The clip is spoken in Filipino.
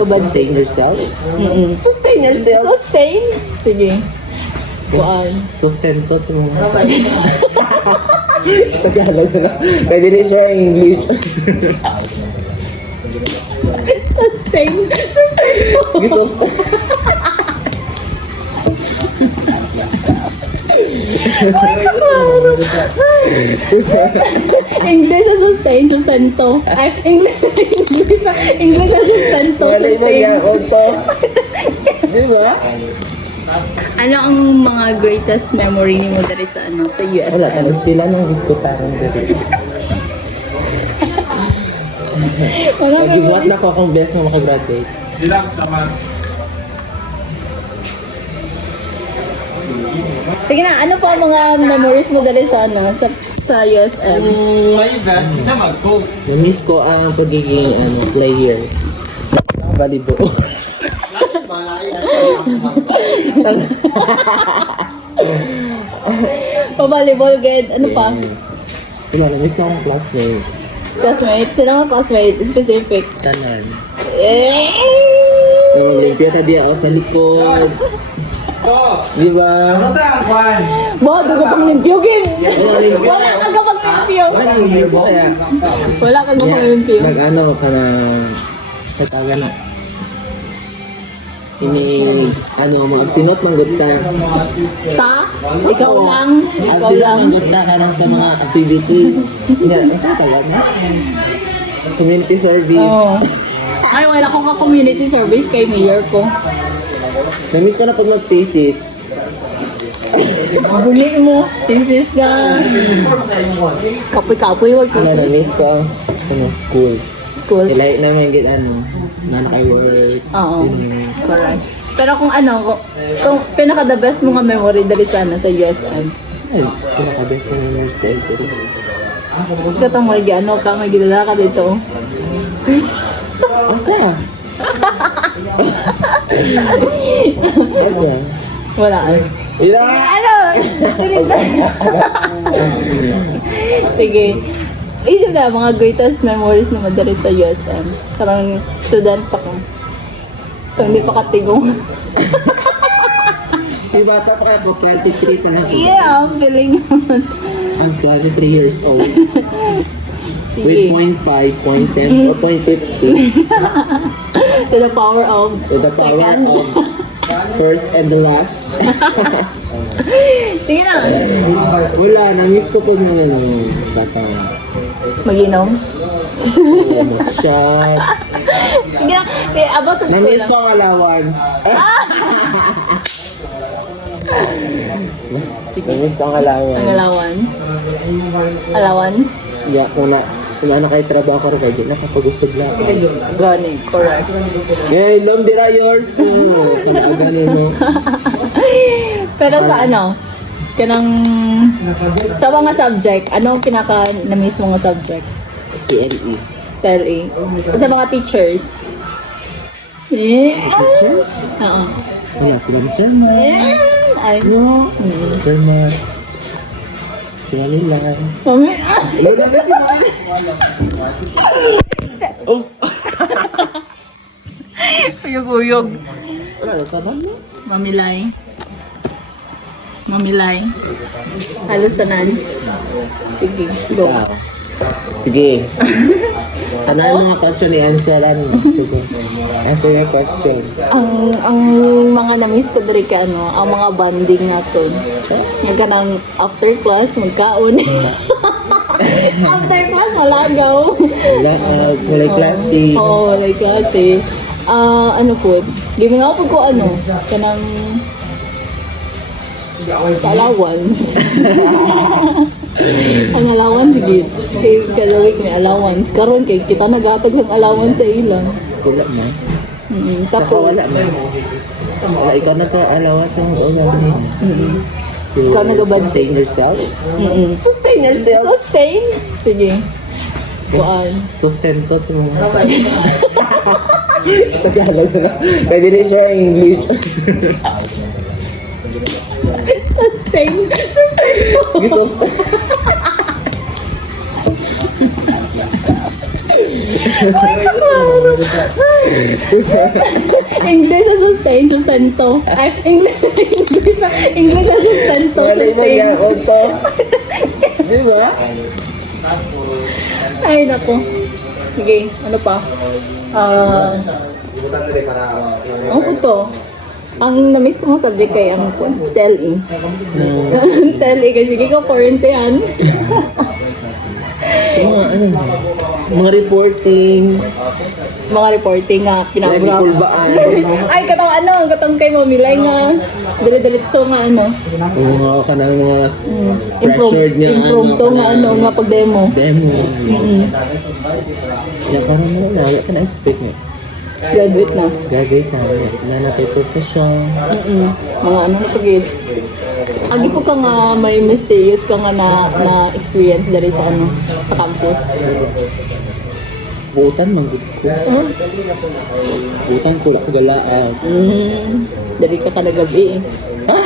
nagabad. Sustain yourself? Sustain yourself. Sustain? Sige. Kuan. Sustento sa mga... Tagalog na. Pwede rin siya English. Sustain. Sustain. English sa sustain, sustento. Ay, English sa sustento, Wala mo sustain. yan, Otto. Di ba? Ano ang mga greatest memory ni mo dari sa sa US? Wala, ano sila nang higputaran dito. Mga Nag-ibuhat memories. na ako akong best na makagraduate. Sige na, ano pa ang mga memories mo dari sa sa USM? Na-miss ko ang pagiging player. Volleyball. Pa-volleyball guide, ano pa? Wala, na-miss ko ang classmate. Classmate? Sino ang classmate? Specific? Tanan. Eh! Pero limpyo tadi ako sa likod. Di ba? Bo, dugo pang limpyogin! Wala limpyo. Wala kang kapag limpyo! Wala limpyo kaya. Wala kang kapag limpyo. Mag-ano ka na sa taga na. Magsinot manggod ka. Ta? Ikaw lang? Ikaw Sila lang? manggod ka lang sa mga activities. Hindi, sa taga na? Community service. Oo. Ay, wala akong ka-community service kay mayor ko. Na-miss ko na pag mag-thesis. Huli mo, thesis ka. Kapoy-kapoy, wag thesis. Na-miss ko ang school. School. Like namin na naka-work. Oo. Correct. Pero kung kung pinaka-the best mga memory dali sana sa USM. Ay, pinaka-best na naman sa LCD. Katong may gilala ka dito. Asa? Asa? Wala. Ila! Ano? Sige. Isip na, mga greatest memories naman dali sa USM. Parang student pa ko. So, hindi pa katigong. May bata pa ako, 23 pa lang. Yeah, I'm feeling naman. I'm 23 years old. Sige. With 0.5, 0.10, or 0.50 To the power of to the power second. of first and the last. Sige na. Wala, na-miss ko po ng bata. Mag-inom. Shot. Sige na. About the school Na-miss lang. ko ang allowance. Na-miss ko ang allowance. Ang allowance. Allowance? Yeah, kung na kayo trabaho ko rin, hindi nakapag-usog lang. Gani, correct. Hey, lom dira yours. Kung ganun mo. Pero sa kanang sa mga subject, ano ang pinaka na-miss mga subject? PLE. TLE. Sa mga teachers. Eh? Teachers? Oo. Wala silang sermon. Eh? Ay. No. Sermon. Sila nila. Mami. Oh. Uyog-uyog. Wala, sabang mo. Mamilay. Mamilay. Halos tanan. Sige, go. Sige. Ano ang mga question i-answeran mo? Sige. Answer your question. Ang mga na-miss ko diri ka ang mga bonding naton. Nga kanang after class magkaon. After class malagaw. Wala, wala klase. Oo, wala klase. Ano po? Gimi nga po ko kanang sa allowance. Ang allowance gid. Kay kada week may allowance. Karon kay kita nagatag ng allowance sa ilang. Wala mo. Saka Tapos wala mo. Wala, ikaw na ka alawas ang una mo. Ikaw nagabad. Sustain yourself? Sustain yourself. Sustain? Sige. Kuan. Sustento sa mga... Tagalog na. Pwede rin siya English. Sustain. Sustain. English sa sustento. Ay, English sa sustento. Wala yung magyaon to. Di ba? Ay, naku. Sige, ano pa? Ano po to? Ang na-miss ko mga subject kay ano po? TLE. TLE kasi sige ko current yan. Mga reporting. Mga reporting nga, pinabura. Pulbaan. Ay, katong kay Mamilay nga. Dali-dalit so nga ano. Oo, kanang mga pressured nga. Impromptu nga ano, nga pag-demo. Demo. Mm-mm. Kaya parang wala ka na-expect nga. Graduate na. Graduate na. Nanapay profession. Mga ano na pagid. Agi po ka nga may mysterious ka nga na experience dari sa ano, sa campus. Buutan, manggod ko. Buutan ko, lako galaan. Dari ka kada gabi eh. Ha?